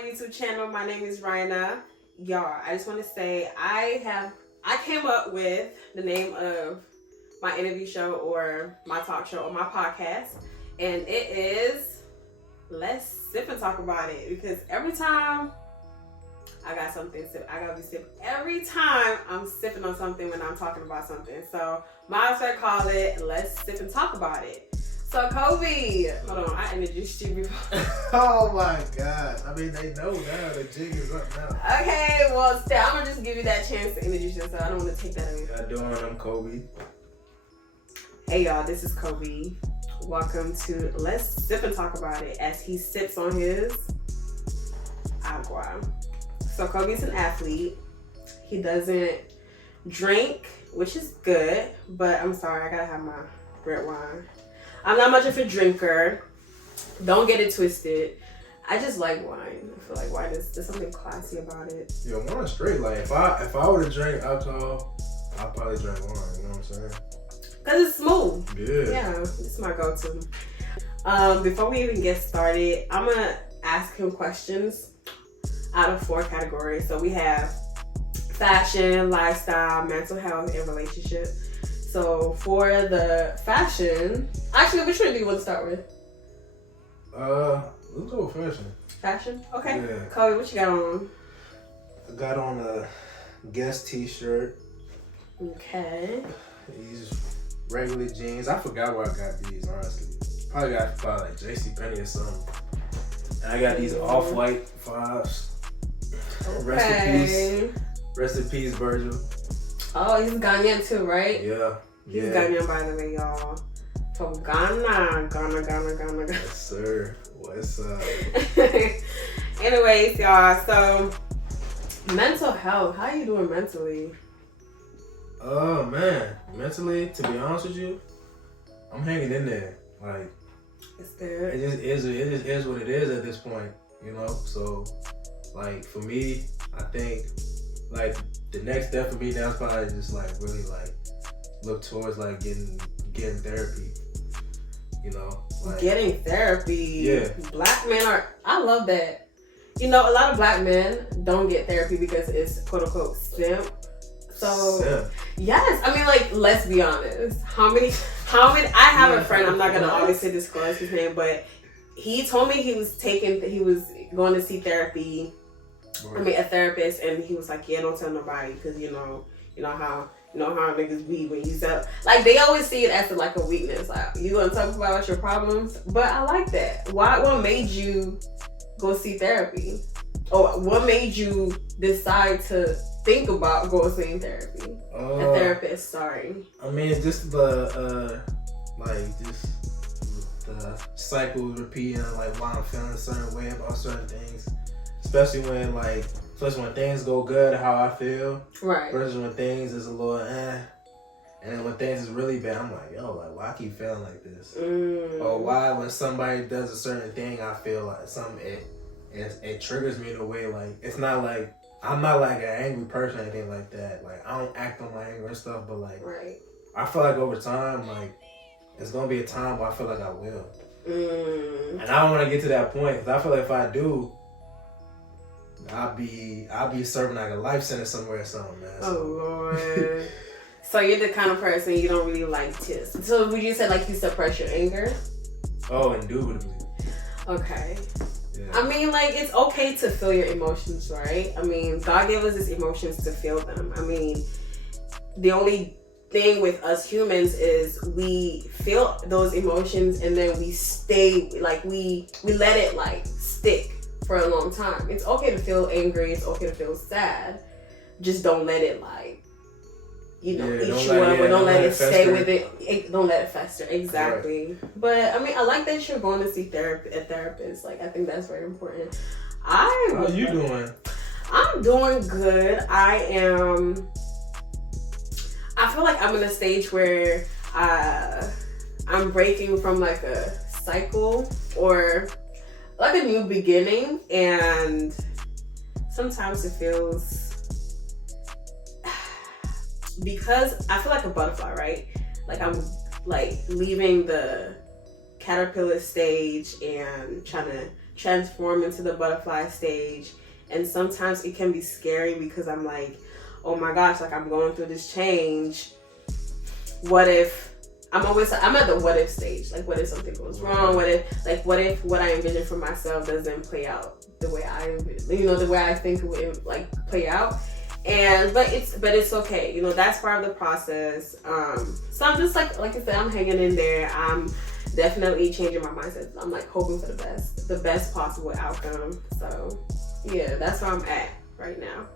my YouTube channel. My name is Ryana. Y'all, I just want to say I came up with the name of my interview show or my talk show or my podcast, and it is Let's Sip and Talk About It, because every time I got something to sip, I gotta be sipping. Every time I'm sipping on something when I'm talking about something. So might as well call it Let's Sip and Talk About It. So Kobe, hold on, I introduced you before. Oh my God. I mean, they know now. The jig is up now. Okay, well, still, I'm gonna just give you that chance to introduce yourself. I don't want to take that away. How you doing? I'm Kobe. Hey y'all, this is Kobe. Welcome to Let's Sip and Talk About It as he sips on his agua. So Kobe's an athlete. He doesn't drink, which is good, but I'm sorry, I gotta have my red wine. I'm not much of a drinker. Don't get it twisted. I just like wine. I feel like wine there's something classy about it. Yeah, wine straight. Like if I were to drink alcohol, I'd probably drink wine. You know what I'm saying? Cause it's smooth. Yeah. It's my go-to. Before we even get started, I'm gonna ask him questions out of 4 categories. So we have fashion, lifestyle, mental health, and relationship. So for the fashion, actually, which one do you want to start with? Let's go with fashion. Fashion? Okay. Yeah. Kobe, what you got on? I got on a Guess t-shirt. Okay. These regular jeans. I forgot where I got these, honestly. Probably got like JCPenney or something. And I got these off-white 5s. Okay. Rest in peace, Virgil. Oh, he's Ghanaian too, right? Yeah. He's Ghanaian, by the way, y'all. From Ghana. Yes, sir. What's up? Anyways, y'all, so mental health. How you doing mentally? Oh, man. Mentally, to be honest with you, I'm hanging in there. Like, It's good. it just is what it is at this point, you know? So, like, for me, I think, like, the next step for me now is probably just, like, really, like, look towards, like, getting therapy, you know? Like, Getting therapy. Yeah. Black men I love that. You know, a lot of black men don't get therapy because it's quote unquote simp. So, simp. yes. I mean, like, let's be honest. How many, I have a friend, I'm not going to obviously disclose his name, but he told me he was going to see therapy. I mean, a therapist, and he was like, yeah, don't tell nobody, because you know how niggas be when you sell. Like, they always see it as like a weakness. Like, you gonna talk about your problems, but I like that. What made you go see therapy, or what made you decide to think about going seeing therapy? A therapist, sorry. I mean, just the cycle repeating, like why I'm feeling a certain way about certain things. Especially when things go good, how I feel. Right. Versus when things is a little And then when things is really bad, I'm like, yo, like, why I keep feeling like this? Or why when somebody does a certain thing, I feel like it triggers me in a way, like, it's not like, I'm not like an angry person or anything like that. Like, I don't act on my anger and stuff, but like, right. I feel like over time, like, there's going to be a time where I feel like I will. And I don't want to get to that point, because I feel like if I do, I'll be serving like a life sentence somewhere or something, man. So. Oh Lord. So you're the kind of person you don't really like to. So would you say like you suppress your anger? Oh, indubitably. Okay. Yeah. I mean, like, it's okay to feel your emotions, right? I mean, God gave us these emotions to feel them. I mean, the only thing with us humans is we feel those emotions and then we stay, like, we let it like stick for a long time. It's okay to feel angry. It's okay to feel sad. Just don't let it like, eat you up, or don't let it stay with it. Don't let it fester. Exactly. Right. But I mean, I like that you're going to see a therapist. Like, I think that's very important. How you doing? I'm doing good. I feel like I'm in a stage where I'm breaking from like a cycle or like a new beginning, and sometimes it feels, because I feel like a butterfly, right? Like I'm like leaving the caterpillar stage and trying to transform into the butterfly stage. And sometimes it can be scary because I'm like, oh my gosh, like I'm going through this change. What if I'm at the what if stage? Like, what if something goes wrong? What if what I envision for myself doesn't play out the way I envision, the way I think it would like play out? But it's okay. That's part of the process. So I'm just like I said, I'm hanging in there. I'm definitely changing my mindset. I'm like hoping for the best possible outcome. So yeah, that's where I'm at right now.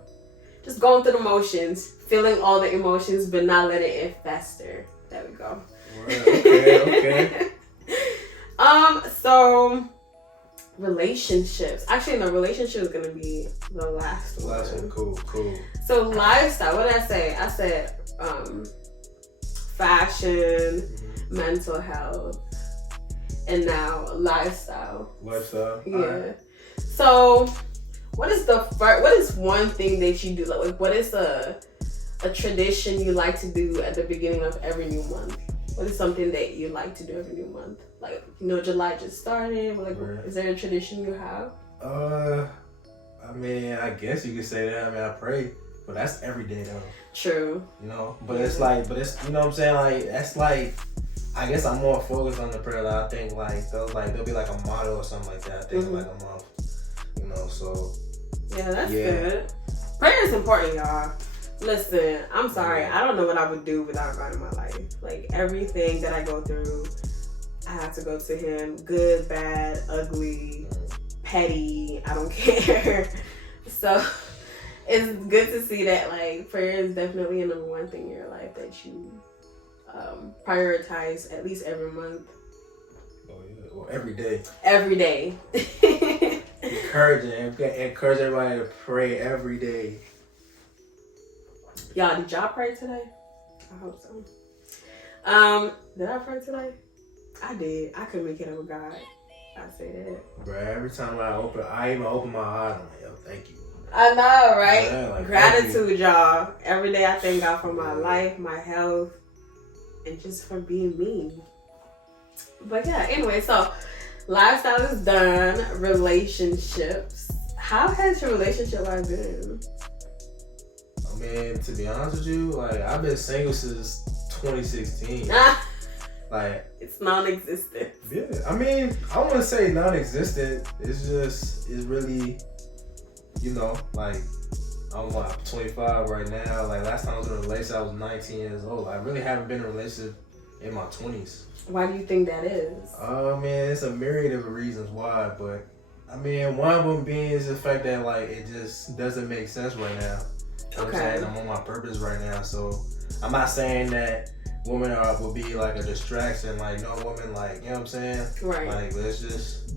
Just going through the motions, feeling all the emotions, but not letting it fester. There we go. Okay. So relationships. Actually, no, relationship is gonna be the last one. Last one, cool. So lifestyle. What did I say? I said fashion, mental health, and now lifestyle. Lifestyle. Yeah. Right. So, what is one thing that you do? Like, what is a tradition you like to do at the beginning of every new month? What is something that you like to do every new month? Like, July just started. Like, Is there a tradition you have? I mean, I guess you could say that. I mean, I pray, but that's every day though. True. But it's like, you know what I'm saying? Like, that's like, I guess I'm more focused on the prayer. Like, I think there'll be like a motto or something like that. I think like a month. So. Yeah, that's good. Prayer is important, y'all. Listen, I'm sorry. I don't know what I would do without God in my life. Like, everything that I go through, I have to go to Him. Good, bad, ugly, petty. I don't care. So, it's good to see that, like, prayer is definitely a number one thing in your life that you prioritize at least every month. Oh, yeah. Well, every day. Every day. Encourage everybody to pray every day. Y'all, did y'all pray today? I hope so. Did I pray today? I did. I communicate with God. I say that. Bro, every time I even open my eyes, I'm like, yo, thank you. I know, right? Yeah, like, gratitude, y'all. Every day I thank God for my life, my health, and just for being me. But yeah, anyway, so lifestyle is done. Relationships. How has your relationship life been? I mean, to be honest with you, like, I've been single since 2016. Like, it's non-existent. Yeah, I mean, I wouldn't say non-existent. It's really, like, I'm 25 right now. Like, last time I was in a relationship, I was 19 years old. I really haven't been in a relationship in my 20s. Why do you think that is? Man, it's a myriad of reasons why, but I mean, one of them being is the fact that, like, it just doesn't make sense right now. You know what I'm saying? I'm on my purpose right now, so I'm not saying that women will be like a distraction, like no woman, like, you know what I'm saying? Right. Like, it's just,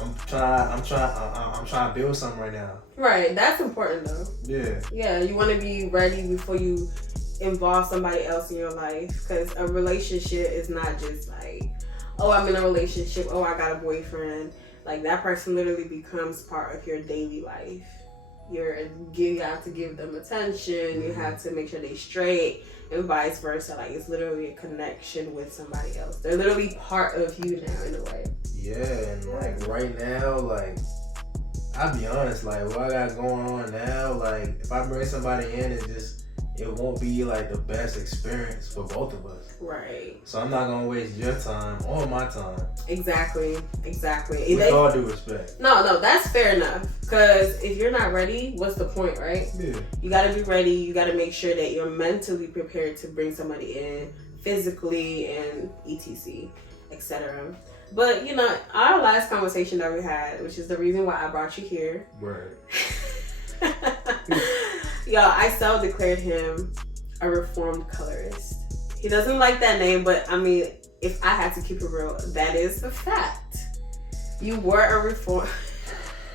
I'm trying to build something right now. Right. That's important though. Yeah. Yeah. You want to be ready before you involve somebody else in your life, because a relationship is not just like, oh, I'm in a relationship. Oh, I got a boyfriend. Like, that person literally becomes part of your daily life. You have to give them attention. You have to make sure they straight, and vice versa. Like, it's literally a connection with somebody else. They're literally part of you now in a way. Yeah, and like right now, like, I'll be honest, like, what I got going on now, like, if I bring somebody in, it won't be like the best experience for both of us. Right. So I'm not gonna waste your time or my time. Exactly. With all due respect. No, that's fair enough. Because if you're not ready, what's the point, right? Yeah. You gotta be ready. You gotta make sure that you're mentally prepared to bring somebody in, physically and etc., etc. But our last conversation that we had, which is the reason why I brought you here. Right. Y'all, I self-declared him a reformed colorist. He doesn't like that name, but I mean, if I had to keep it real, that is a fact. You were a reformed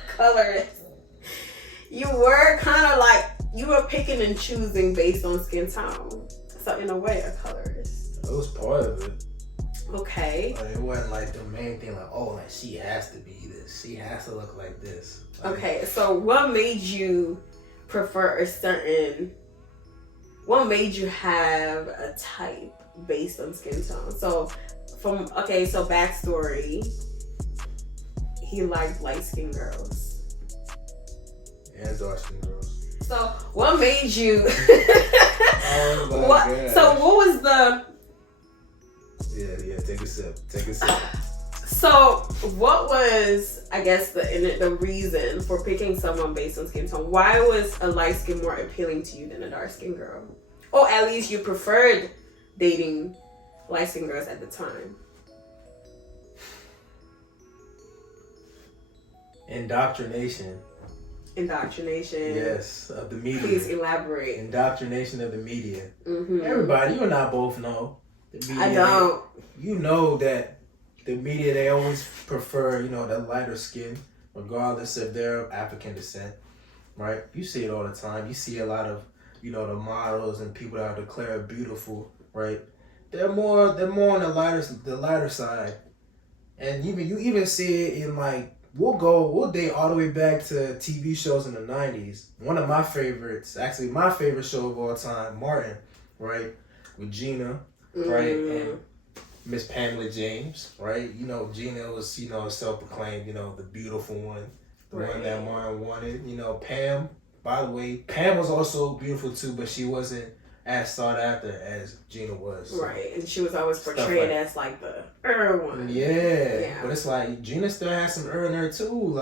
colorist. You were kind of like, you were picking and choosing based on skin tone. So in a way, a colorist. It was part of it. Okay. Like, it wasn't like the main thing, like, oh, like, she has to be this. She has to look like this. Like, okay, so what made you prefer what made you have a type based on skin tone? So backstory. he liked light-skinned girls. And dark-skinned girls. So, what made you... Oh my God. So, what was the... Yeah, take a sip. So, what was, I guess, the reason for picking someone based on skin tone? Why was a light skin more appealing to you than a dark skin girl? Or at least you preferred dating light skin girls at the time? Indoctrination. Yes, of the media. Please elaborate. Indoctrination of the media. Mm-hmm. Everybody, you and I both know. The media, I don't. You know that the media, they always prefer, the lighter skin, regardless if they're African descent, right? You see it all the time. You see a lot of, the models and people that are declared beautiful, right? They're more on the lighter side. And you even see it in we'll date all the way back to TV shows in the 90s. One of my favorites, actually my favorite show of all time, Martin, right? With Gina, right? And Miss Pamela James, right? Gina was, self-proclaimed, the beautiful one. The one that Martin wanted. Pam, by the way, Pam was also beautiful too, but she wasn't as sought after as Gina was. So. Right, and she was always portrayed as the one. Yeah, but it's Gina still has some in her too,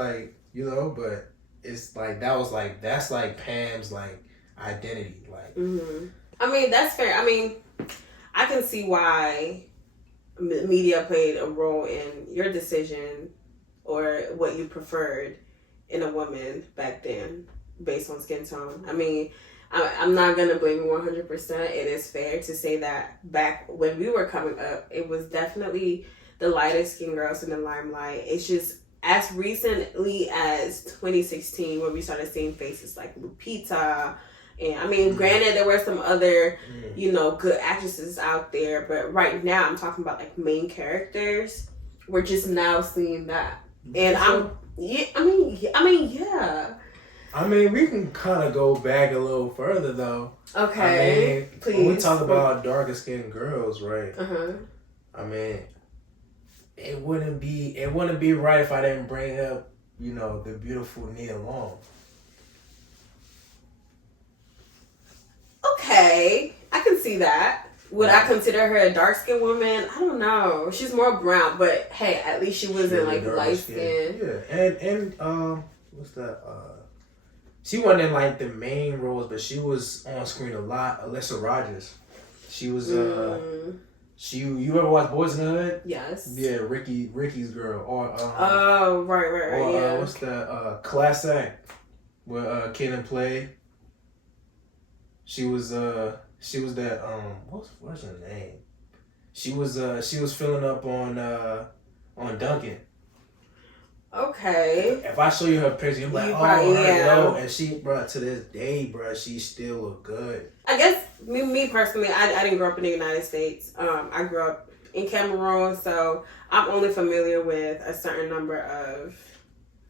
but it's that's Pam's identity, Mm-hmm. I mean, that's fair. I mean, I can see why media played a role in your decision or what you preferred in a woman back then based on skin tone. I mean, I'm not going to blame you 100%. It is fair to say that back when we were coming up, it was definitely the lighter skin girls in the limelight. It's just as recently as 2016 when we started seeing faces like Lupita. And I mean, granted, there were some other, good actresses out there. But right now, I'm talking about main characters. We're just now seeing that. And yeah. I mean, we can kind of go back a little further, though. Okay, please. When we talk about darker skinned girls, right? I mean, it wouldn't be right if I didn't bring up, the beautiful Nia Long. Okay, I can see that. Would I consider her a dark skinned woman? I don't know. She's more brown, but hey, at least she wasn't light skin. Yeah, and what's that? She wasn't in the main roles, but she was on screen a lot. Alyssa Rogers. She was you ever watch Boys in the Hood? Yes. Yeah, Ricky's girl. Or right. Yeah. What's that? Class Act with Kid and Play. She was that what's her name? She was filling up on Duncan. Okay. If I show you her picture, you're like, yo. And she, bro, to this day, bro, she still look good. I guess me personally, I didn't grow up in the United States. I grew up in Cameroon, so I'm only familiar with a certain number of,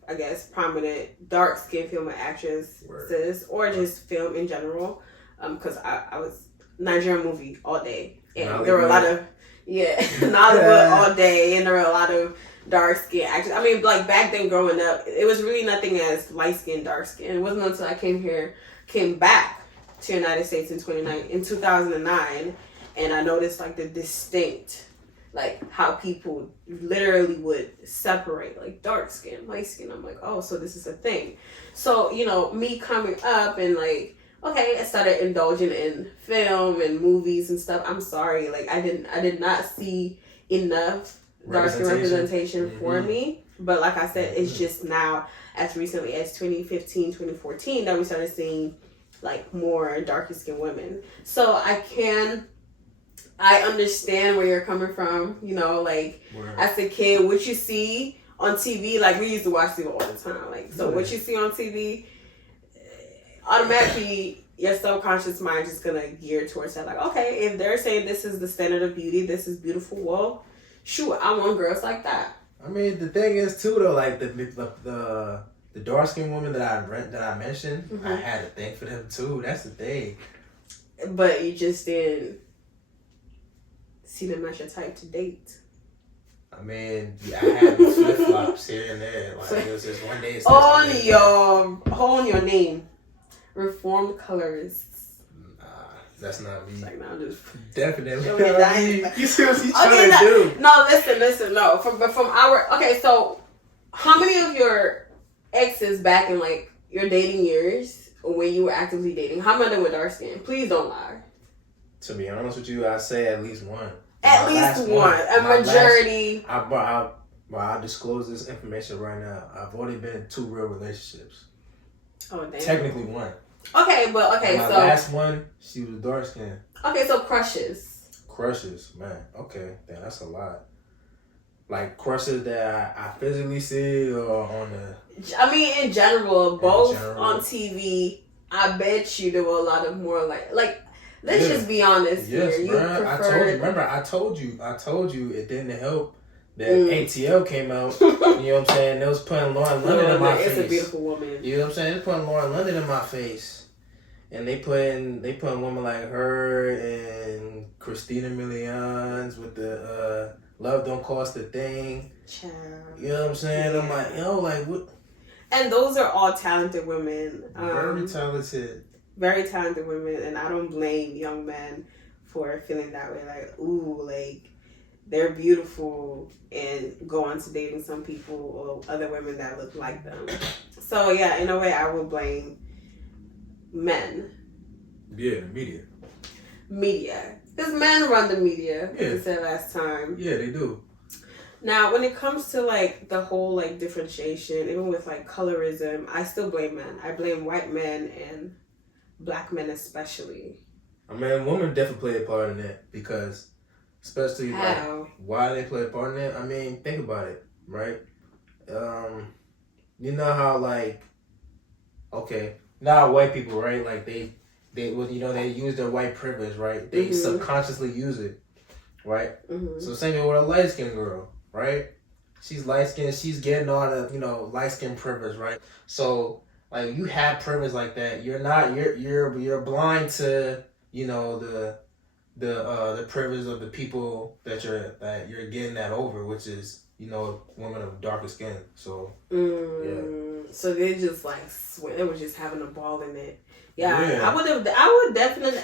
I guess, prominent dark skinned film actresses or just film in general. Because I was Nigerian movie all day, and there were a lot of Nollywood all day, and there were a lot of dark skin actors. I mean, back then growing up, it was really nothing as light skin, dark skin. It wasn't until I came back to the United States in 2009, and I noticed the distinct, how people literally would separate dark skin, light skin. I'm like, oh, so this is a thing. So me coming up and okay, I started indulging in film and movies and stuff. I'm sorry, I did not see enough dark skin representation for me. But like I said, it's just now, as recently as 2015, 2014, that we started seeing more darker skinned women. So I understand where you're coming from. As a kid, what you see on TV, we used to watch TV all the time. So what you see on TV, automatically your subconscious mind is gonna gear towards that. Okay, if they're saying this is the standard of beauty, this is beautiful, well, shoot, I want girls like that. I mean, the thing is too, though, the dark skinned women that I mentioned, I had a thing for them too. That's the thing. But you just didn't see them as your type to date. I mean, yeah, I had flip flops here and there. Like it was just one day. On your name, Reformed Colorists. Nah, that's not me. Like, no, just definitely. You see what she's trying to do? No, listen. No, from our so, how many of your exes back in like your dating years when you were actively dating? How many were dark skinned? Please don't lie. To be honest with you, I'd say at least one. At least one. A majority. I'll disclose this information right now. I've only been in 2 real relationships. Oh, damn. Technically 1. Okay, but my last one, she was dark skinned. Okay, so crushes. Crushes, man. Okay, damn, that's a lot. Like crushes that I physically see or on the... I mean, in general, both on TV, I bet you there were a lot of more like let's just be honest here. You preferred... I told you it didn't help that ATL came out. You know what I'm saying? They was putting Lauren London in my face. It's a beautiful woman. You know what I'm saying? They putting Lauren London in my face. And they putting women like her and Christina Milians with the Love Don't Cost a Thing. Child. You know what I'm saying? Yeah. I'm like, yo, like what? And those are all talented women. Very talented. Very talented women, and I don't blame young men for feeling that way. Like, ooh, like they're beautiful and go on to dating some people or other women that look like them. So yeah, in a way, I would blame men. Yeah, the media. Media, because men run the media. Yeah. As I said last time. Yeah, they do. Now, when it comes to like the whole like differentiation, even with like colorism, I still blame men. I blame white men and Black men especially. I mean, women definitely play a part in that because, especially like why they play a part in that. I mean, think about it, right? You know how like, okay, now white people, right? Like they use their white privilege, right? They subconsciously use it, right? Mm-hmm. So same thing with a light skinned girl, right? She's light skinned, she's getting all the light skinned privilege, right? So like you have privilege like that. You're blind to the privilege of the people that you're getting that over, which is women of darker skin. So yeah. So they just like they were just having a ball in it. Yeah. I would definitely.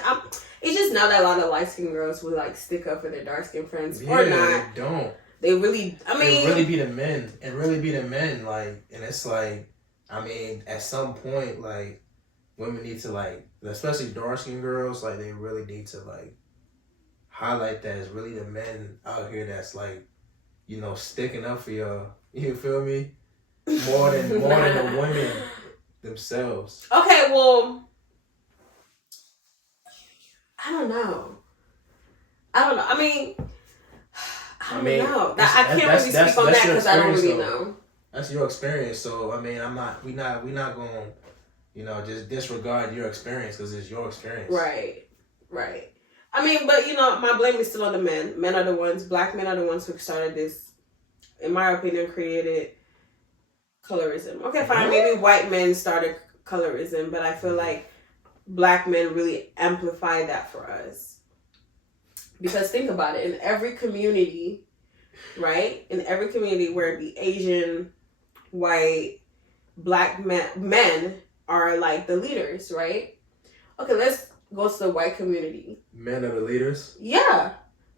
It's just now that a lot of light skinned girls would like stick up for their dark skinned friends or not. They don't. They really. I mean, it really be the men. Like, and it's like. I mean, at some point, like, women need to, like, especially dark-skinned girls, like, they really need to, like, highlight that it's really the men out here that's, like, sticking up for y'all. You feel me? More than the women themselves. Okay, well, I don't know. I mean, I don't know. I can't really speak on that because I don't really know. That's your experience, so I mean, we're not going to, just disregard your experience because it's your experience. Right. I mean, but my blame is still on the men. Black men are the ones who started this, in my opinion, created colorism. Okay, fine, maybe white men started colorism, but I feel like Black men really amplified that for us. Because think about it, in every community, right? In every community where it be Asian, white, Black men are like the leaders, right? Okay, let's go to the white community. Men are the leaders? Yeah.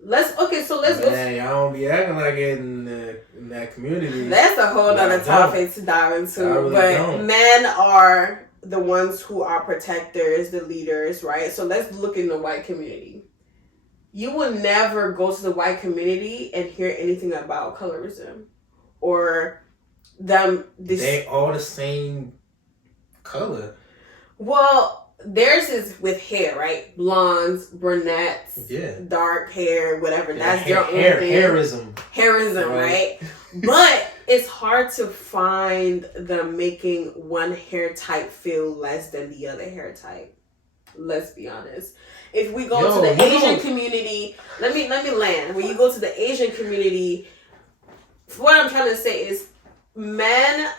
Let's go. Man, y'all don't be acting like it in that community. That's a whole other topic to dive into. Men are the ones who are protectors, the leaders, right? So let's look in the white community. You will never go to the white community and hear anything about colorism or them. They all the same color. Well, theirs is with hair, right? Blondes, brunettes, dark hair, whatever. That's their own thing. Hairism, right? But it's hard to find them making one hair type feel less than the other hair type. Let's be honest. If we go to the Asian community, let me land. When you go to the Asian community, what I'm trying to say is men,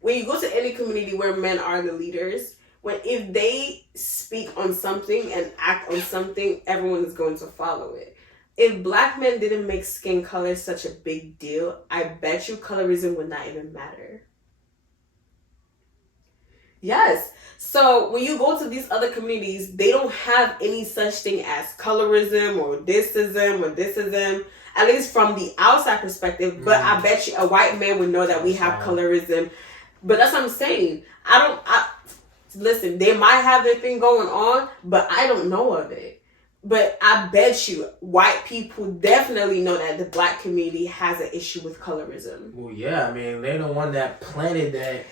when you go to any community where men are the leaders, if they speak on something and act on something, everyone is going to follow it. if black men didn't make skin color such a big deal, I bet you colorism would not even matter. Yes. So when you go to these other communities, they don't have any such thing as colorism or thisism, at least from the outside perspective. But I bet you a white man would know that we have colorism. But that's what I'm saying. Listen, they might have their thing going on, but I don't know of it. But I bet you white people definitely know that the black community has an issue with colorism. Well, yeah, I mean, they're the one that planted that.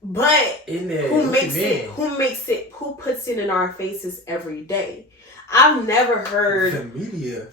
But in there, who puts it in our faces every day? I've never heard the media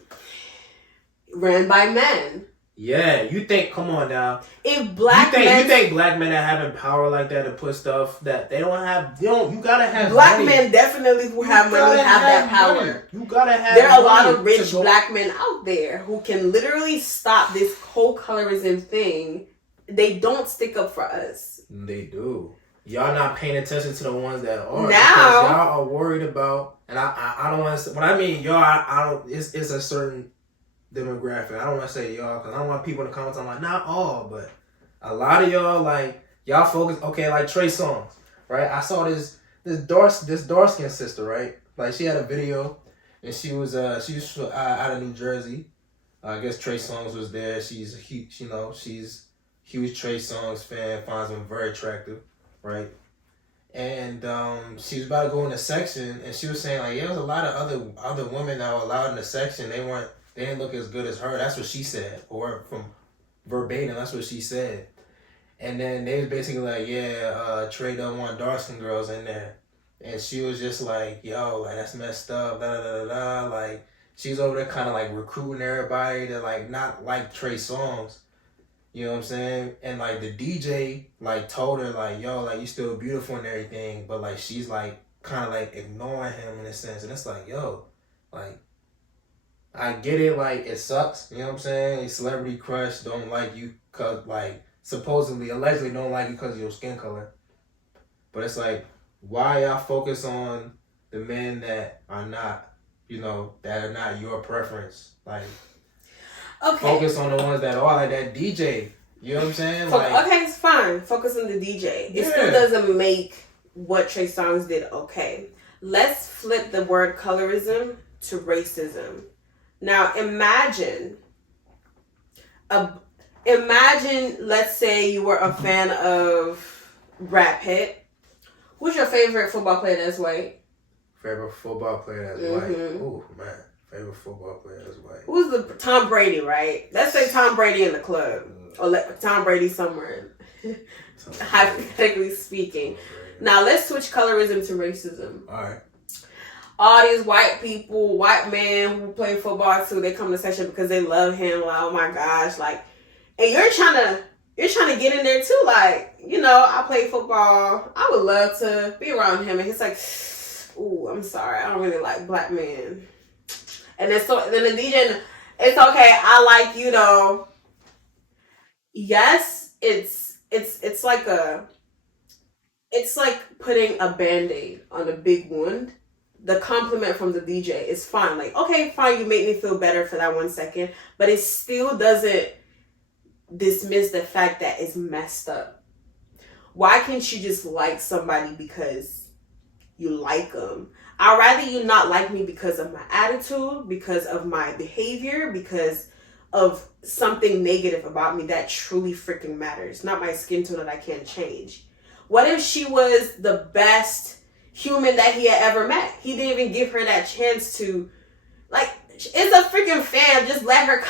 ran by men. Yeah, you think? Come on now. If you think black men that having power like that to put stuff that they don't have, you gotta have black money. Men definitely who have money have that power. Money. You gotta have. There are a lot of rich black men out there who can literally stop this whole colorism thing. They don't stick up for us. They do. Y'all not paying attention to the ones that are. Now because y'all are worried about, and I don't want to. When I mean y'all, I don't. It's a certain demographic. I don't want to say y'all because I don't want people in the comments. I'm like, not all, but a lot of y'all y'all focus. Okay, like Trey Songz, right? I saw this dark skinned sister, right? Like she had a video, and she was out of New Jersey. I guess Trey Songz was there. She's huge Trey Songz fan, finds him very attractive, right? And she was about to go in the section, and she was saying there was a lot of other women that were allowed in the section. They didn't look as good as her. That's what she said, or from verbatim, that's what she said. And then they was basically Trey don't want dark skinned girls in there, and she was just like, yo, that's messed up, da da da da. She's over there kind of recruiting everybody to not like Trey Songz. You know what I'm saying? And the DJ told her yo, you still beautiful and everything, but she's kind of ignoring him in a sense. And it's yo, I get it, it sucks, you know what I'm saying? A celebrity crush don't like you cause supposedly, allegedly don't like you because of your skin color. But it's why y'all focus on the men that are not, that are not your preference? Okay. Focus on the ones that are that DJ. You know what I'm saying? Okay, it's fine. Focus on the DJ. It still doesn't make what Trey Songz did okay. Let's flip the word colorism to racism. Now imagine, let's say you were a fan of Brad Pitt. Who's your favorite football player that's white? Favorite football player that's white? Oh, man. Favorite football player that's white. Who's the Tom Brady, right? Let's say Tom Brady in the club. Or Tom Brady somewhere. Hypothetically speaking. Now let's switch colorism to racism. Alright. All these white people, white men who play football too, they come to session because they love him. Oh my gosh, and you're trying to get in there too. I play football. I would love to be around him, and he's ooh, I'm sorry, I don't really like black men. And then the DJ, it's okay. I like you though. Yes, it's like putting a Band-Aid on a big wound. The compliment from the DJ is fine. Okay, fine, you made me feel better for that 1 second, but it still doesn't dismiss the fact that it's messed up. Why can't you just like somebody because you like them? I'd rather you not like me because of my attitude, because of my behavior, because of something negative about me that truly freaking matters, not my skin tone that I can't change. What if she was the best human that he had ever met? He didn't even give her that chance to, it's a freaking fan. Just let her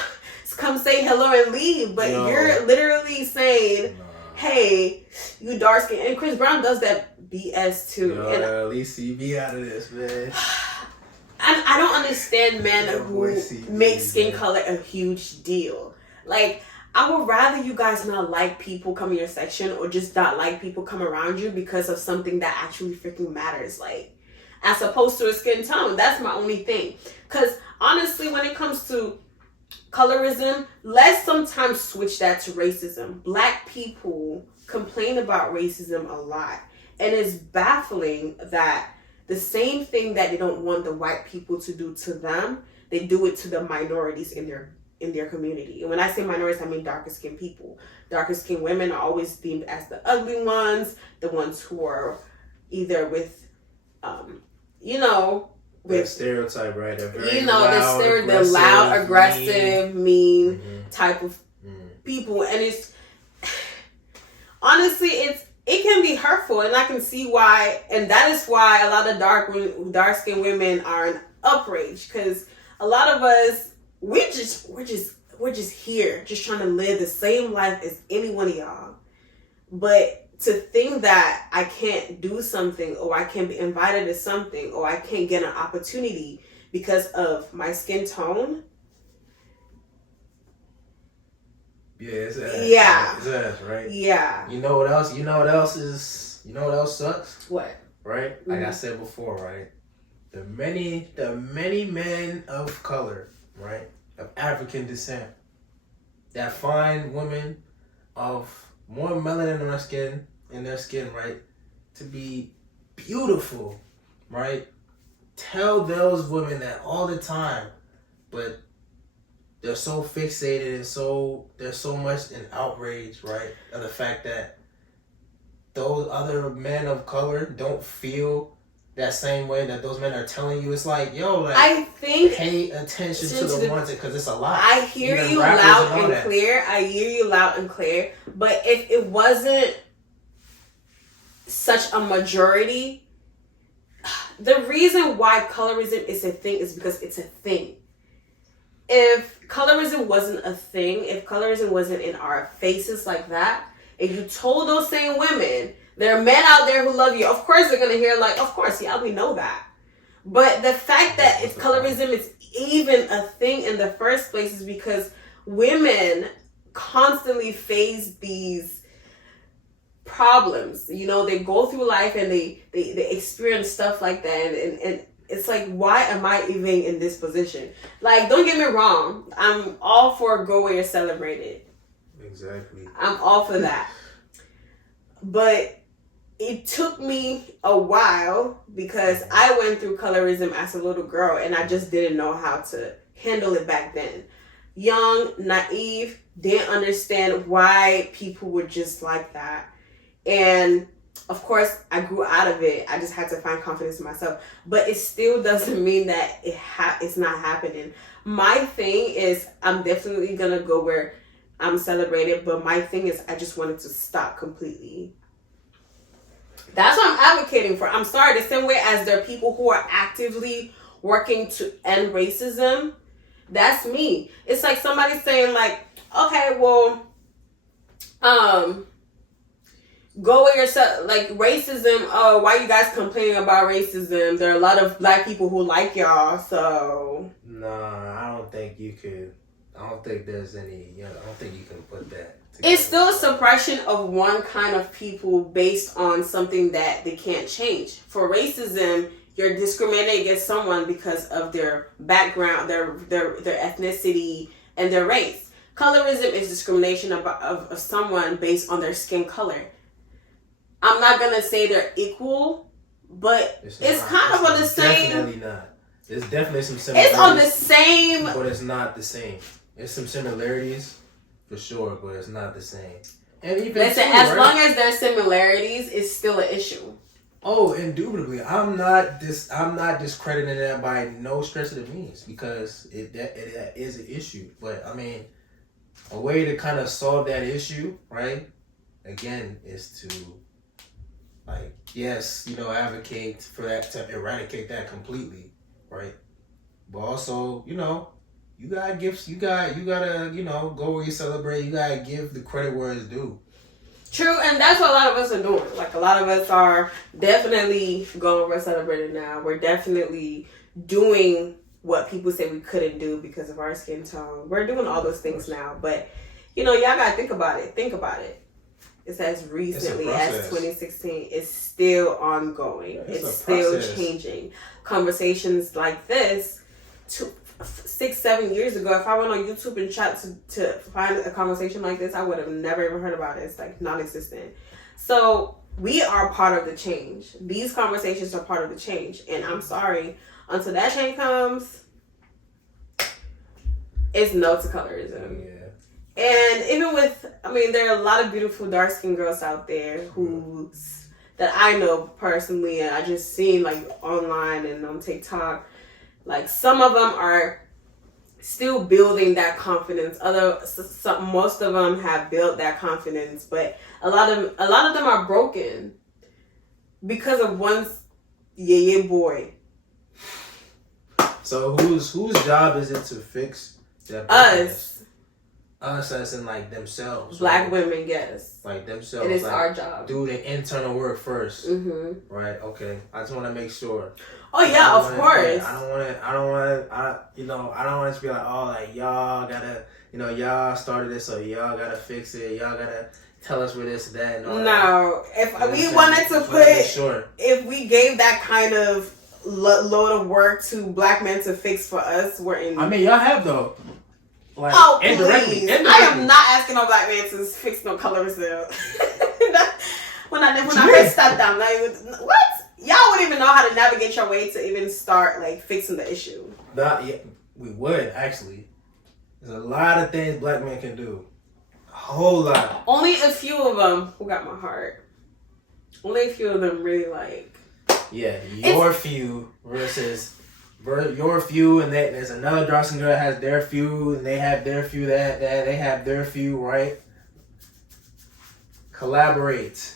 come say hello and leave. But you're literally saying, hey, you dark skin. And Chris Brown does that BS too. And at least see me out of this, man. I don't understand men who make skin color a huge deal. I would rather you guys not like people come in your section or just not like people come around you because of something that actually freaking matters. As opposed to a skin tone. That's my only thing. Because honestly, when it comes to colorism, let's sometimes switch that to racism. Black people complain about racism a lot. And it's baffling that the same thing that they don't want the white people to do to them, they do it to the minorities in their community. And when I say minorities, I mean darker skinned people. Darker skinned women are always deemed as the ugly ones, the ones who are either with, with stereotype, right? The loud, aggressive, mean type of people, and it's honestly it can be hurtful, and I can see why, and that is why a lot of dark skinned women are in outrage, because a lot of us we're just here, just trying to live the same life as any one of y'all, but to think that I can't do something, or I can't be invited to something, or I can't get an opportunity because of my skin tone. Yeah, it's ass. Yeah. It's ass, right? Yeah. You know what else sucks? What? Right? Like I said before, right? The many men of color, right? Of African descent that find women of more melanin in their skin, right, to be beautiful, right? Tell those women that all the time, but they're so fixated and they're so much in outrage, right, of the fact that those other men of color don't feel that same way that those men are telling you. It's like, yo, like, I think pay attention to the ones, because it's a lot. I hear you loud and clear. I hear you loud and clear. But if it wasn't such a majority, the reason why colorism is a thing is because it's a thing. If colorism wasn't a thing, if colorism wasn't in our faces like that, if you told those same women, there are men out there who love you, of course they're going to hear like, of course, yeah, we know that. But the fact that if colorism is even a thing in the first place is because women constantly face these problems. You know, they go through life and they experience stuff like that. And it's like, why am I even in this position? Like, don't get me wrong. I'm all for go where you're celebrated. Exactly. I'm all for that. But it took me a while because I went through colorism as a little girl and I just didn't know how to handle it back then. Young, naive, didn't understand why people were just like that. And of course, I grew out of it. I just had to find confidence in myself. But it still doesn't mean that it's not happening. My thing is, I'm definitely going to go where I'm celebrated. But my thing is, I just wanted to stop completely. That's what I'm advocating for. I'm sorry, the same way as there are people who are actively working to end racism, that's me. It's like somebody saying like, okay, well, go with yourself, like racism, oh, why you guys complaining about racism? There are a lot of black people who like y'all, so. Nah, I don't think there's any, I don't think you can put that together. It's still a suppression of one kind of people based on something that they can't change. For racism, you're discriminating against someone because of their background, their ethnicity, and their race. Colorism is discrimination of someone based on their skin color. I'm not going to say they're equal, but it's kind of on the same... Definitely not. There's definitely some similarities. It's on the same... But it's not the same. There's some similarities, for sure, but it's not the same. And even long as there's similarities, it's still an issue. Oh, indubitably. I'm not discrediting that by no stretch of the means, because that is an issue. But, I mean, a way to kind of solve that issue, right, again, is to... like, yes, advocate for that, to eradicate that completely, right? But also, you gotta give, you gotta, go where you celebrate. You gotta give the credit where it's due. True, and that's what a lot of us are doing. Like, a lot of us are definitely going where we're celebrating now. We're definitely doing what people say we couldn't do because of our skin tone. We're doing all those things now. But, y'all gotta think about it. Think about it. It's as recently as 2016. It's still ongoing. It's still changing. Conversations like this, 6-7 years ago, if I went on YouTube and tried to find a conversation like this, I would have never even heard about it. It's like non-existent. So we are part of the change. These conversations are part of the change. And I'm sorry, until that change comes, It's no to colorism. Yeah. And even with, I mean, there are a lot of beautiful dark-skinned girls out there that I know personally, and I just seen like online and on TikTok. Like some of them are still building that confidence. Most of them have built that confidence, but a lot of them are broken because of one boy. So whose job is it to fix that? Us as in like themselves. Black women, yes. Like themselves. It is like, our job. Do the internal work first. Mm-hmm. Right. Okay. I just want to make sure. Oh yeah, of course. I don't want to be like, oh, like y'all gotta, y'all started this, so y'all gotta fix it. Y'all gotta tell us where this, that, and all that. No, if we wanted to if we gave that kind of load of work to black men to fix for us, we're in. I mean, y'all have though. Like, oh, indirectly. I am not asking no black man to fix no colorism. when I first stepped down, what? Y'all wouldn't even know how to navigate your way to even start like fixing the issue. Yeah, we would actually. There's a lot of things black men can do. A whole lot. Only a few of them who got my heart. Only a few of them really like. Yeah, your few versus your few, and there's another dark-skinned girl that has their few, and they have their few that they have their few, right? Collaborate.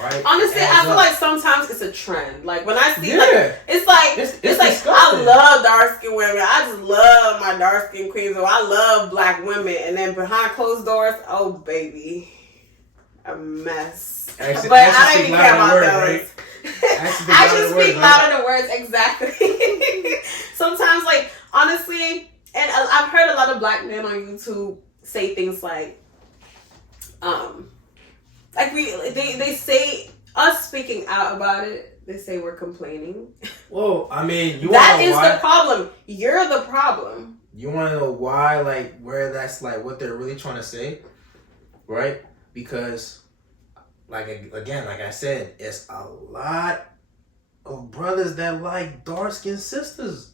Right. Honestly, I feel like sometimes it's a trend. Like when I see, it's like it's like disgusting. I love dark skinned women. I just love my dark skinned queens. Or I love black women, and then behind closed doors, oh baby, a mess. But I don't even care about those. Right? I should speak louder than words. Exactly. Sometimes, like honestly, and I've heard a lot of black men on YouTube say things like, like they say us speaking out about it. They say we're complaining. Well, I mean, that is the problem. You're the problem. You want to know why? Like where that's like what they're really trying to say, right? Because, like again, like I said, it's a lot of brothers that like dark-skinned sisters.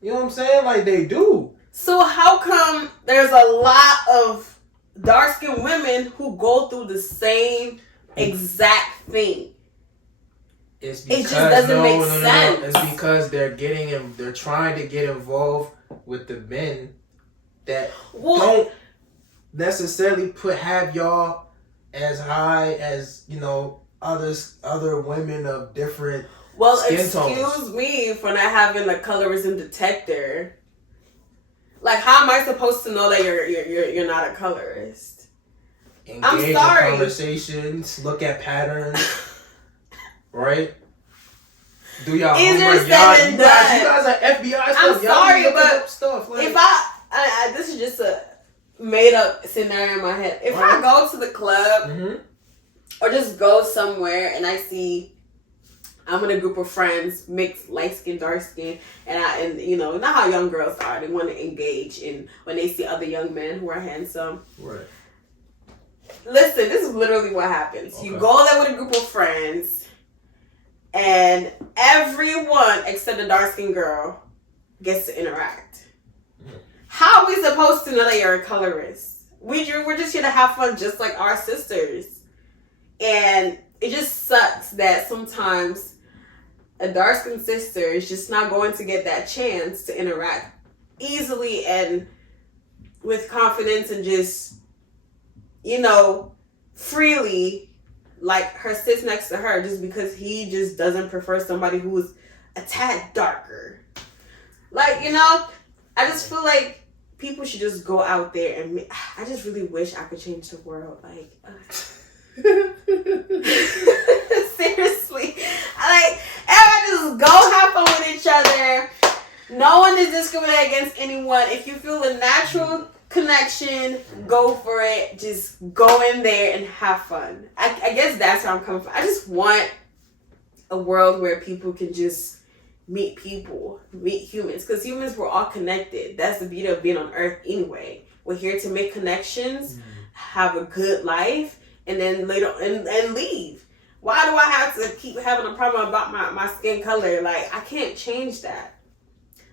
You know what I'm saying? Like they do. So how come there's a lot of dark-skinned women who go through the same exact thing? It's because, it just doesn't make sense. No. It's because they're trying to get involved with the men that don't necessarily have y'all as high as other women of different skin tones. Excuse me for not having a colorism detector. Like, how am I supposed to know that you're not a colorist? Engage in conversations, look at patterns, right? Do y'all homework? You guys are FBI stuff. I'm sorry, but stuff. Like, if I this is just a made up scenario in my head. If I go to the club or just go somewhere and I see I'm in a group of friends, mixed, light skin, dark skin, and you know how young girls are. They want to engage in when they see other young men who are handsome. Right. Listen, this is literally what happens. Okay. You go there with a group of friends, and everyone except the dark skinned girl gets to interact. How are we supposed to know that you're a colorist? We're just here to have fun, just like our sisters, and it just sucks that sometimes a dark-skinned sister is just not going to get that chance to interact easily and with confidence and just, freely, like her sits next to her just because he just doesn't prefer somebody who is a tad darker. Like, I just feel like people should just go out there and I just really wish I could change the world. Like, seriously, everybody just go have fun with each other. No one is discriminating against anyone. If you feel a natural connection, go for it. Just go in there and have fun. I guess that's where I'm coming from. I just want a world where people can just meet humans, because humans, we're all connected. That's the beauty of being on Earth anyway. We're here to make connections, have a good life, and then later and leave. Why do I have to keep having a problem about my skin color? Like, I can't change that.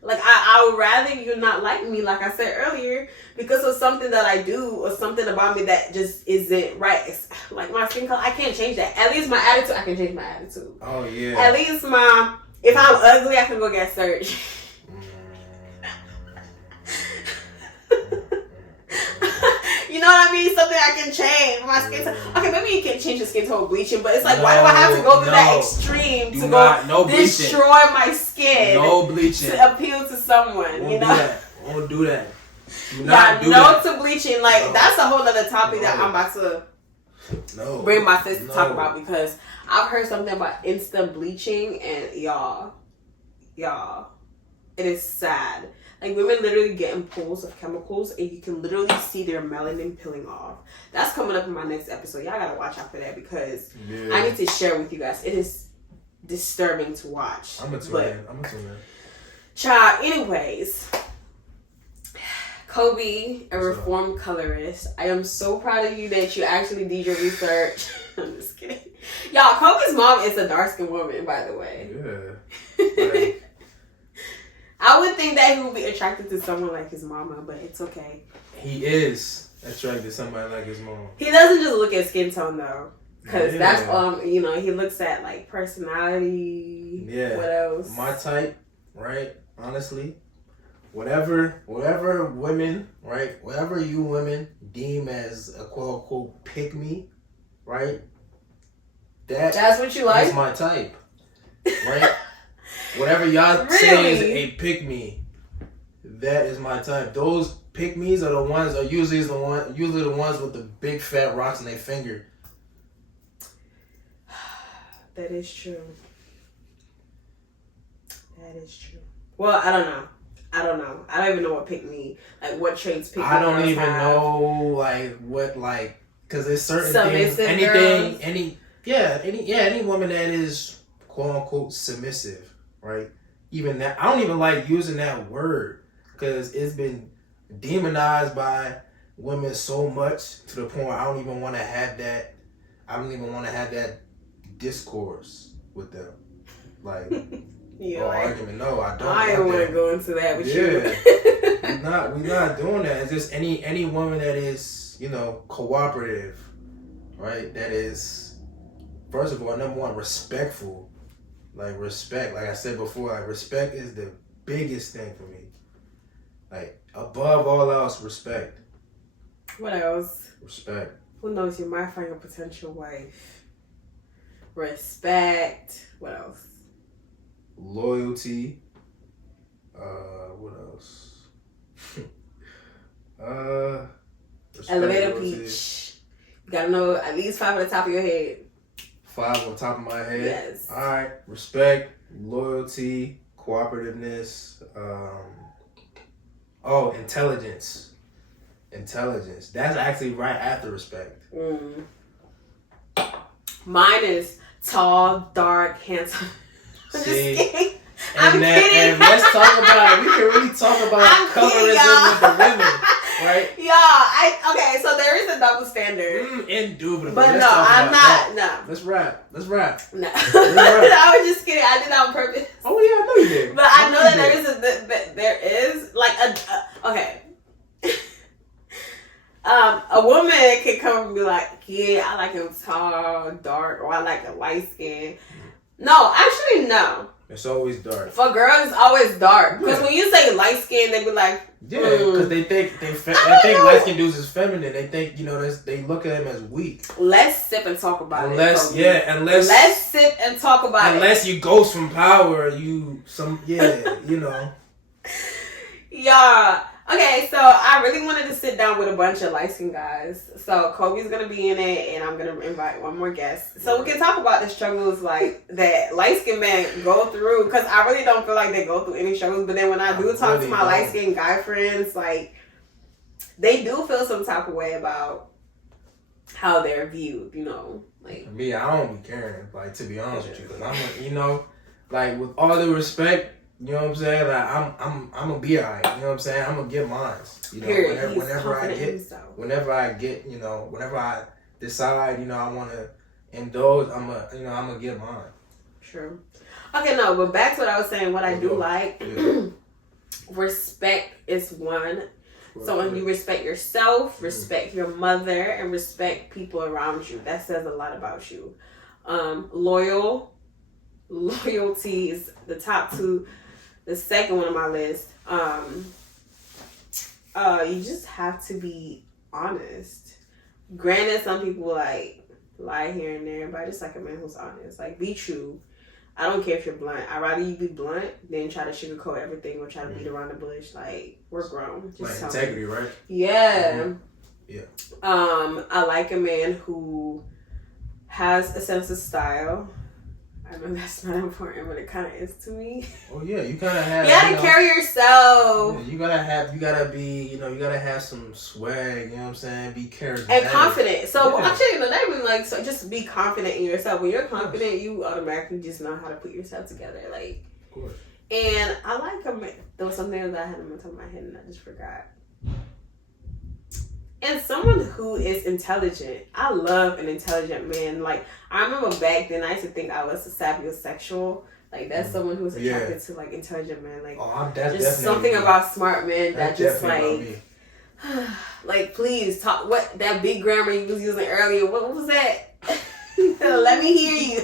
Like, I would rather you not like me, like I said earlier, because of something that I do or something about me that just isn't right. It's like my skin color, I can't change that. At least my attitude, I can change my attitude. Oh, yeah. At least if I'm ugly, I can go get surgery. You know what I mean? Something I can change. My skin tone. Okay, maybe you can change your skin tone bleaching, but it's like, why do I have to go through that extreme to destroy my skin? No bleaching. To appeal to someone, Won't you know? Won't do that. Do not do no that. to bleaching. Like, that's a whole other topic that I'm about to bring my sis to talk about, because I've heard something about instant bleaching, and y'all, it is sad. Like, women literally get in pools of chemicals, and you can literally see their melanin peeling off. That's coming up in my next episode. Y'all gotta watch out for that, because I need to share with you guys. It is disturbing to watch. I'm a tune in. Child, anyways. Kobe, a reformed colorist. I am so proud of you that you actually did your research. I'm just kidding. Y'all, Kobe's mom is a dark-skinned woman, by the way. Yeah. Like, I would think that he would be attracted to someone like his mama, but it's okay. He is attracted to somebody like his mom. He doesn't just look at skin tone, though. Because that's, he looks at, like, personality. Yeah. What else? My type, right? Honestly. Whatever women, right? Whatever you women deem as a quote-unquote pick-me, right? That's what you like? That's my type, right? Whatever y'all say is a pick-me, that is my type. Those pick-me's are usually the ones with the big fat rocks in their finger. That is true. Well, I don't know. I don't even know what pick me. Like, what traits pick me. I don't even know, like, what, like, because there's certain things. Submissive Any woman that is quote unquote submissive, right? Even that, I don't even like using that word, because it's been demonized by women so much to the point where I don't even want to have that. I don't even want to have that discourse with them, like. Argument. No, I don't. I don't want to go into that with you. We're not doing that. It's just any woman that is, cooperative, right? That is, first of all, number one, respectful. Like, respect. Like I said before, like, respect is the biggest thing for me. Like, above all else, respect. What else? Respect. Who knows? You might find a potential wife. Respect. What else? Loyalty. What else? Respect, elevator loyalty. peach. You gotta know at least 5 on the top of your head. 5 on top of my head. Yes. All right. Respect, loyalty, cooperativeness. Intelligence. Intelligence. That's actually right after respect. Mine is tall, dark, handsome. I'm See? just kidding. And let's talk about, we can really talk about colorism with the women, right? Okay, so there is a double standard. Indubitably. But let's no, talk I'm about not, that. no. Let's rap. No. I was just kidding. I did that on purpose. Oh, yeah, I know you did. But I know that there is like okay. A woman can come and be like, yeah, I like him tall, dark, or I like a light skin. No, actually, no. It's always dark. For girls, it's always dark. Because when you say light skin, they be like, because they think light skin dudes is feminine. They think, they look at him as weak. Let's sip and talk about it. Let's sip and talk about it. Unless you ghost from power, Yeah. Okay, so I really wanted to sit down with a bunch of light-skinned guys. So Kobe's going to be in it, and I'm going to invite one more guest. So we can talk about the struggles, like, that light-skinned men go through. Because I really don't feel like they go through any struggles. But then when I do talk to my light-skinned guy friends, like, they do feel some type of way about how they're viewed, Like, me, I don't be caring, like, to be honest with you. Because I'm, like, with all due respect, you know what I'm saying? Like, I'm gonna be alright. You know what I'm saying? I'm gonna get mine. Whenever I get, whenever I decide, I want to indulge, I'm gonna get mine. True. Okay, no, but back to what I was saying. What I do like respect is one. So when you respect yourself, respect your mother, and respect people around you, that says a lot about you. Loyalty is the top two. The second one on my list. You just have to be honest. Granted, some people like lie here and there, but I just like a man who's honest. Like, be true. I don't care if you're blunt. I'd rather you be blunt than try to sugarcoat everything or try to beat around the bush. Like, we're grown. Just like integrity, me. Right? Yeah. Yeah. I like a man who has a sense of style. I know that's not important, but it kind of is to me. Oh yeah, you gotta have. You gotta carry yourself. Yeah, you gotta be. You gotta have some swag. You know what I'm saying? Be charismatic and confident. So actually, not even like so. Just be confident in yourself. When you're confident, you automatically just know how to put yourself together. Like, of course. And I like a man. There was something that I had on the top of my head and I just forgot. And someone who is intelligent. I love an intelligent man. Like, I remember back then I used to think I was a sapiosexual. Like, that's someone who's attracted to like intelligent men. Like, just something about smart men that just like, like, please talk. What that big grammar you was using earlier? What was that? Let me hear you.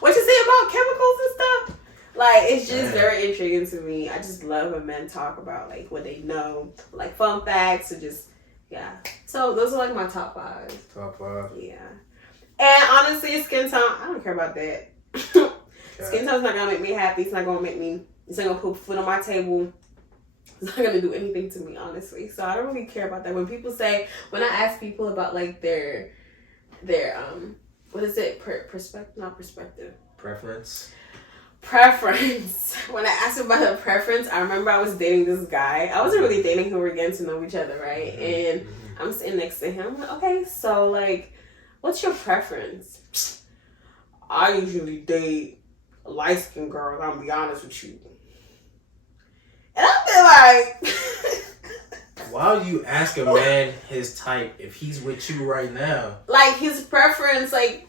What you say about chemicals and stuff? Like, it's just very intriguing to me. I just love when men talk about like what they know, like fun facts, or just. Yeah. So those are like my top 5. Top 5. Yeah. And honestly, skin tone, I don't care about that. Skin tone's not gonna make me happy. It's not gonna put food on my table. It's not gonna do anything to me, honestly. So I don't really care about that. When I ask people about like their what is it? Preference. When I asked about a preference, I remember I was dating this guy. I wasn't really dating him. We were getting to know each other, right? And I'm sitting next to him. I'm like, okay, so like, what's your preference? I usually date light-skinned girls. I'm gonna be honest with you. And I feel like, why would you ask a man his type if he's with you right now? Like, his preference, like,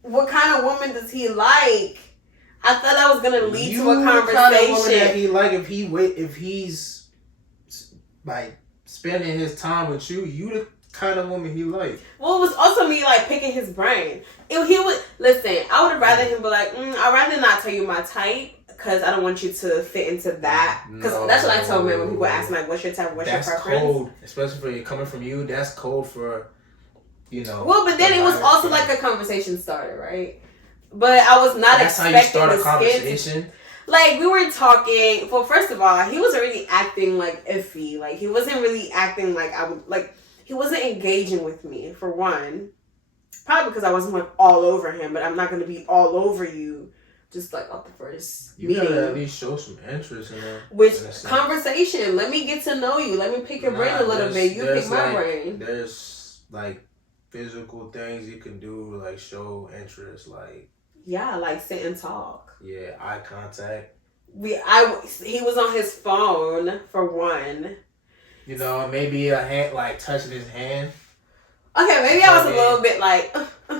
what kind of woman does he like? I thought I was gonna lead to a conversation. Kind of woman that he like if he's like spending his time with you, you the kind of woman he like. Well, it was also me like picking his brain. If he would listen, I would have rather him be like, I'd rather not tell you my type because I don't want you to fit into that. Because that's what I tell men when people ask me like, what's your type, what's your preference? That's cold, especially for you coming from you. That's cold for, you know. Well, but then it was also like a conversation starter, right? But I was not expecting that's how you start a conversation. Like, we were talking. Well, first of all, he wasn't really acting like iffy. Like, he wasn't really acting like I would. Like, he wasn't engaging with me, for one. Probably because I wasn't like all over him. But I'm not going to be all over you just like off the first meeting. You gotta at least show some interest in that. Which conversation? Let me get to know you. Let me pick your brain a little bit. You pick my brain. There's like physical things you can do, like show interest, like. Yeah, like sit and talk. Yeah, eye contact. He was on his phone for one. You know, maybe a hand, like touching his hand. Okay, maybe I was a little bit like.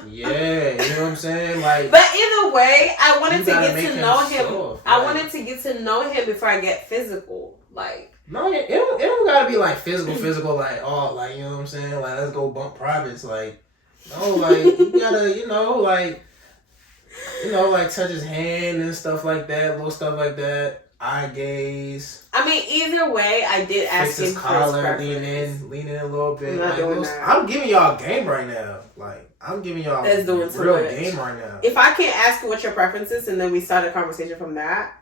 Yeah, you know what I'm saying, like. But either way, I wanted to get to know him. Soft, I wanted to get to know him before I get physical, like. No, it don't gotta be like physical, like like, you know what I'm saying, like let's go bump privates, like. No, like you gotta, like touch his hand and stuff like that, little stuff like that. Eye gaze. I mean, either way, I did ask him his collar, lean in a little bit. I'm giving y'all game right now. Like, I'm giving y'all real game right now. If I can't ask you what your preference is and then we start a conversation from that,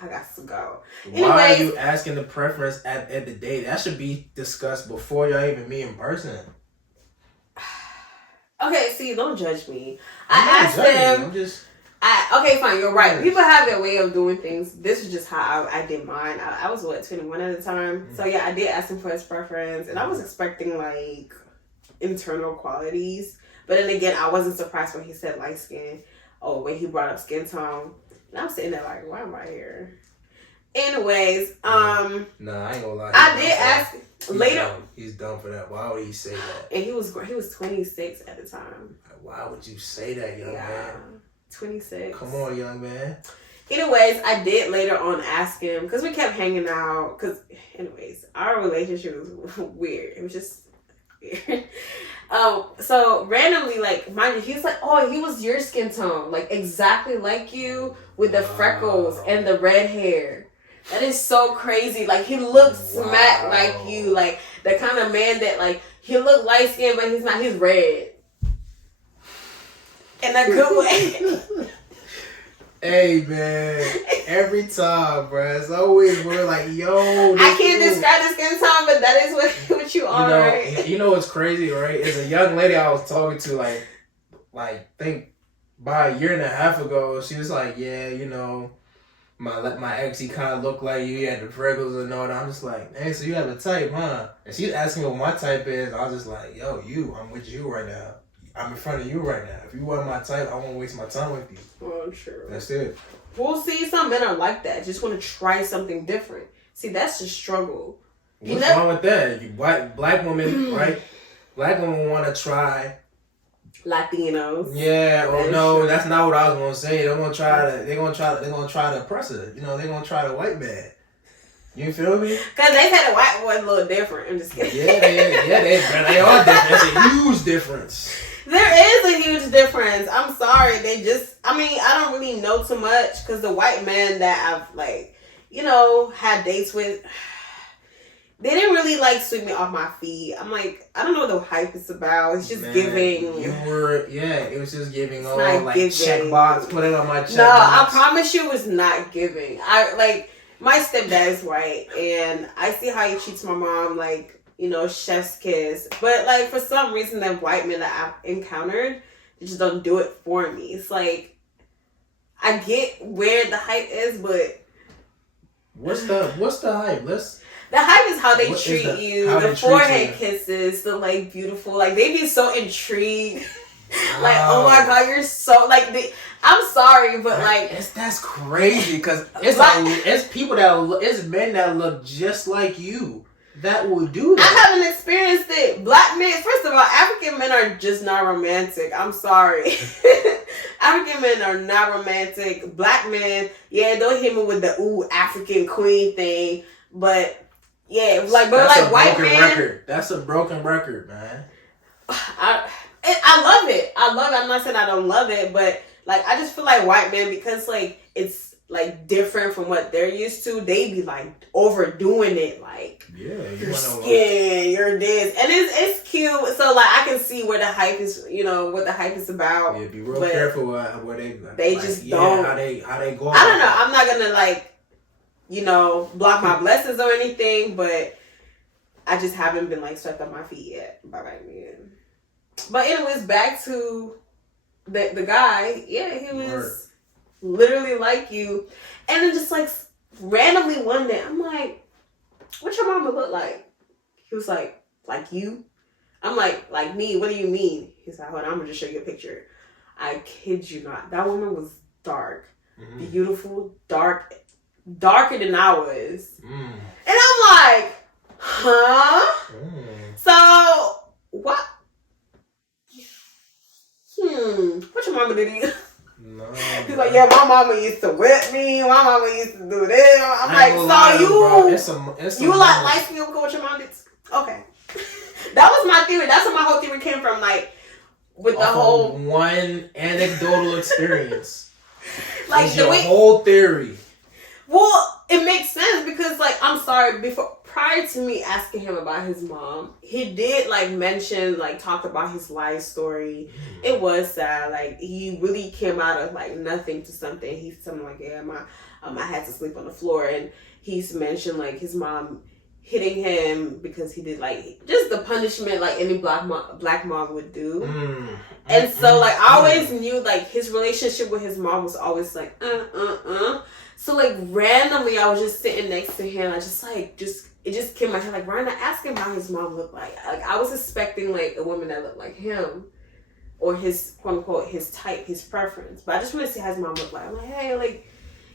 I got to go. Why are you asking the preference at the date? That should be discussed before y'all even meet in person. Okay, see, don't judge me. I asked them. Okay, fine, you're right. People have their way of doing things. This is just how I did mine. I was, 21 at the time? Mm-hmm. So, yeah, I did ask him for his preference. And I was expecting, like, internal qualities. But then again, I wasn't surprised when he said light skin. Or when he brought up skin tone. And I'm sitting there like, why am I here? Anyways, Nah, I ain't gonna lie. I did ask... Later, he's dumb for that. Why would he say that? And he was 26 at the time. Why would you say that, young man? 26. Come on, young man. Anyways, I did later on ask him because we kept hanging out. Because, anyways, our relationship was weird. It was just weird. So randomly, like, mind you, he's like, oh, he was your skin tone, like exactly like you with the freckles and the red hair. That is so crazy. Like, he looks smack like you, like the kind of man that, like, he look light skinned, but he's not. He's red in a good way. Hey man, every time, bro, it's always we're like, yo. I can't describe the skin tone, but that is what you are, right? You know what's crazy, right? It's a young lady I was talking to, like think about a year and a half ago. She was like, yeah, you know, my ex, he kind of looked like you. He had the freckles and all that. I'm just like, hey, so you have a type, huh? And she's asking me what my type is. I was just like, yo, I'm with you right now. I'm in front of you right now. If you weren't my type, I won't waste my time with you. Oh, true. That's it. Well, see, some men are like that. Just want to try something different. See, that's the struggle. What's wrong with that? Black women, right? Black women want to try Latinos. Yeah, or no, that's not what I was gonna say. They're gonna try to oppress her. You know, they're gonna try the white man. You feel me? Because they said the white boy's a little different. I'm just kidding. Yeah, they are different. It's a huge difference. There is a huge difference. I'm sorry. I don't really know too much because the white men that I've, like, you know, had dates with, they didn't really, like, sweep me off my feet. I'm like, I don't know what the hype is about. It's just giving. It was just giving all, like, giving. check box, put it on my check No, box. I promise you it was not giving. My stepdad is white, and I see how he treats my mom, like, you know, chef's kiss. But, like, for some reason, the white men that I've encountered, they just don't do it for me. It's like, I get where the hype is, but what's the hype? The hype is how they treat you, the forehead kisses, the, like, beautiful, like, they be so intrigued. Like, oh my God, you're so, like, I'm sorry, but, like, that's crazy, because it's men that look just like you that will do that. I haven't experienced it. Black men, first of all, African men are just not romantic. I'm sorry. African men are not romantic. Black men, yeah, don't hit me with the ooh African queen thing, but yeah, like, but that's like white men. That's a broken record, man. I love it. I'm not saying I don't love it, but, like, I just feel like white men, because, like, it's, like, different from what they're used to, they be, like, overdoing it, like, your skin, your this, and it's cute. So, like, I can see where the hype is, you know, what the hype is about. Yeah, be real careful where they just don't. How they go. I don't know. I'm not gonna, like, you know, block my blessings or anything, but I just haven't been, like, swept off my feet yet by white men. But anyways, back to the guy. Yeah, he was literally like you. And then just, like, randomly one day, I'm like, what your mama look like? He was like you? I'm like me? What do you mean? He's like, hold on, I'm going to just show you a picture. I kid you not. That woman was dark. Mm-hmm. Beautiful, darker than I was. Mm. And I'm like, huh? Mm. So, what? What your mama did? No. He's like, yeah, my mama used to whip me. My mama used to do this. I'm like, so you like light skin because what your mom did? Okay. That was my theory. That's where my whole theory came from. Like, with the whole one anecdotal experience. Like your whole theory. Well, it makes sense because, like, I'm sorry, prior to me asking him about his mom, he did, like, mention, like, talk about his life story. It was sad. Like, he really came out of, like, nothing to something. He's something like, yeah, I had to sleep on the floor. And he's mentioned, like, his mom hitting him because he did, like, just the punishment, like, any black mom would do. And so, like, I always knew, like, his relationship with his mom was always, like, So, like, randomly, I was just sitting next to him. I just, like, it just came in my head, like, Ryan, ask him how his mom looked like. Like, I was expecting, like, a woman that looked like him, or his, quote unquote, his type, his preference. But I just want to see how his mom looked like. I'm like, hey, like,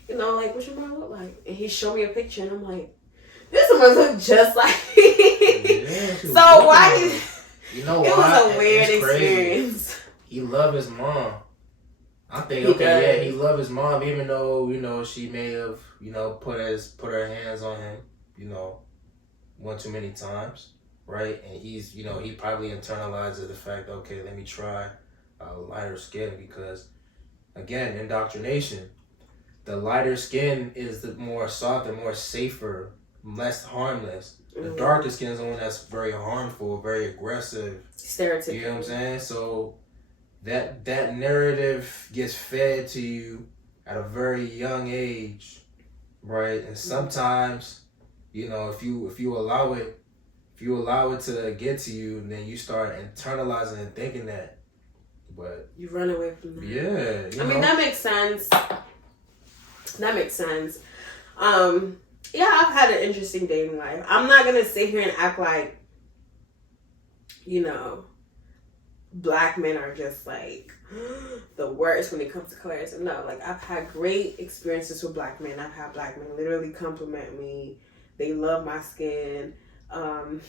you know, like, what's your mom look like? And he showed me a picture, and I'm like, this one look just like me. Yeah, so why? You know it was a weird experience. He loved his mom. I'm thinking, okay, yeah, he loved his mom, even though, you know, she may have, you know, put her hands on him, you know, one too many times, right? And he's, you know, he probably internalizes the fact, okay, let me try lighter skin because, again, indoctrination. The lighter skin is the more softer, more safer, less harmless. The darker skin is the one that's very harmful, very aggressive. Stereotypical. You know what I'm saying? So that narrative gets fed to you at a very young age, right? And sometimes, you know, if you allow it to get to you, and then you start internalizing and thinking that, but you run away from that. Yeah, I mean, that makes sense. Yeah, I've had an interesting dating life. I'm not gonna sit here and act like, you know, black men are just like the worst when it comes to colorism. No, like I've had great experiences with black men. I've had black men literally compliment me. They love my skin. And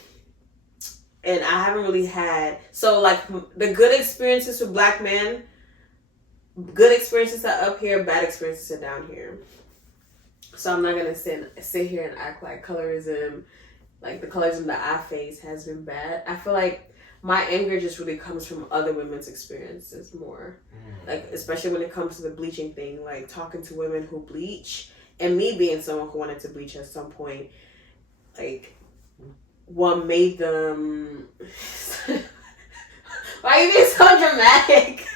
I haven't really had, so like the good experiences with black men, good experiences are up here, bad experiences are down here. So I'm not gonna sit here and act like colorism, like the colorism that I face has been bad. I feel like my anger just really comes from other women's experiences more. Like, especially when it comes to the bleaching thing, like talking to women who bleach, and me being someone who wanted to bleach at some point, like, what made them... Why are you being so dramatic?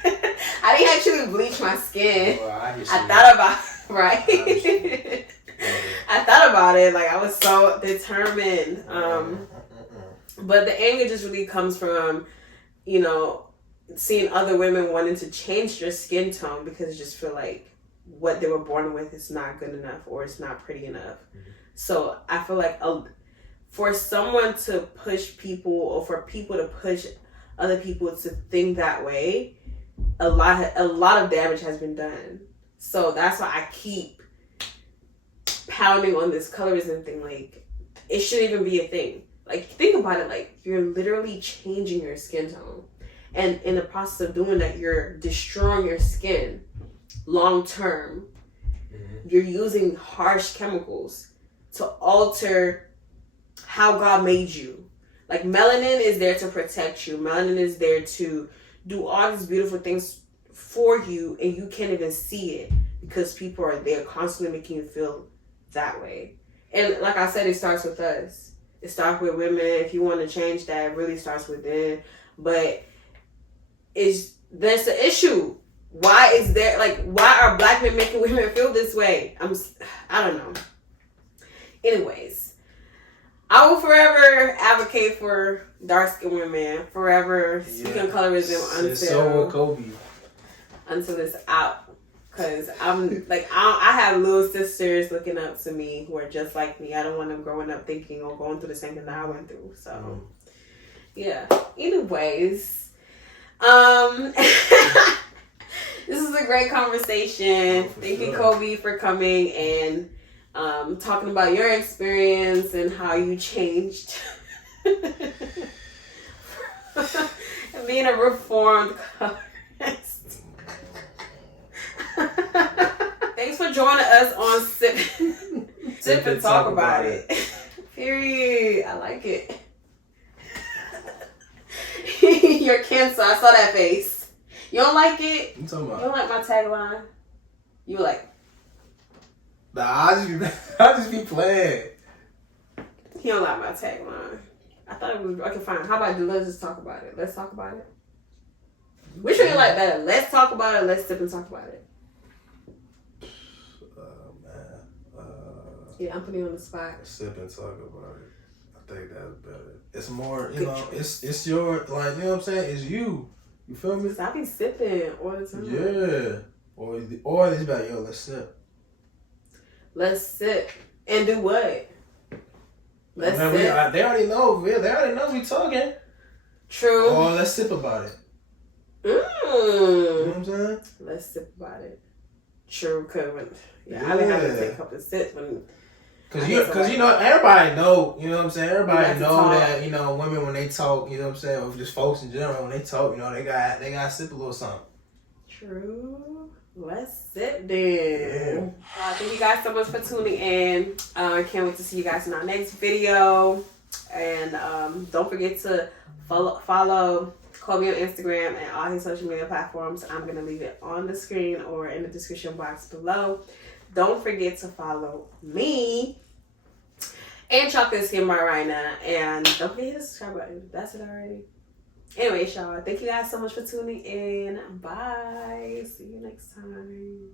I didn't actually bleach my skin. Well, I thought about it, right? I thought about it. Like, I was so determined. But the anger just really comes from, you know, seeing other women wanting to change their skin tone because you just feel like what they were born with is not good enough or it's not pretty enough. So I feel like for someone to push people or for people to push other people to think that way, a lot of damage has been done. So that's why I keep pounding on this colorism thing. Like, it shouldn't even be a thing. Like, think about it. Like, you're literally changing your skin tone, and in the process of doing that, you're destroying your skin long term. You're using harsh chemicals to alter how God made you. Like, melanin is there to protect you. Melanin is there to do all these beautiful things for you, and you can't even see it because people are there constantly making you feel that way. And like I said, it starts with us. It starts with women. If you want to change that, it really starts within. But there's the issue. Why are black men making women feel this way? I don't know. Anyways, I will forever advocate for dark-skinned women. Forever speaking colorism until it's out. Because I'm like, I have little sisters looking up to me who are just like me. I don't want them growing up thinking or going through the same thing that I went through. So, yeah. Anyways, this is a great conversation. Thank you, Kobe, for coming and talking about your experience and how you changed. And being a reformed colorist. Thanks for joining us on Sip and Talk About It. Period. I like it. You're Cancer. I saw that face. You don't like it? You talking about? You don't like my tagline? You were like, nah, I just be playing. He don't like my tagline. I thought it was okay. Fine. How about let's just talk about it? Let's talk about it. Which one you like better? Let's talk about it. Let's sip and talk about it. Yeah, I'm putting you on the spot. Sip and talk about it. I think that's better. It's more, you know, it's your, like, you know what I'm saying? It's you. You feel me? I be sipping all the time. Yeah. Or it's about, yo, let's sip. Let's sip. And do what? Let's sip. They already know. They already know we talking. True. Or let's sip about it. You know what I'm saying? Let's sip about it. True, I didn't have to take a couple of sips when... Cause you know, everybody know, you know what I'm saying? Everybody know that, you know, women when they talk, you know what I'm saying, or just folks in general, when they talk, you know, they got to sip a little something. True. Let's sit then. Thank you guys so much for tuning in. I can't wait to see you guys in our next video. And don't forget to follow Kobe on Instagram and all his social media platforms. I'm going to leave it on the screen or in the description box below. Don't forget to follow me and Chocolate Skin Bar right now. And don't forget to hit the subscribe button. That's it already. Anyway, y'all, thank you guys so much for tuning in. Bye. See you next time.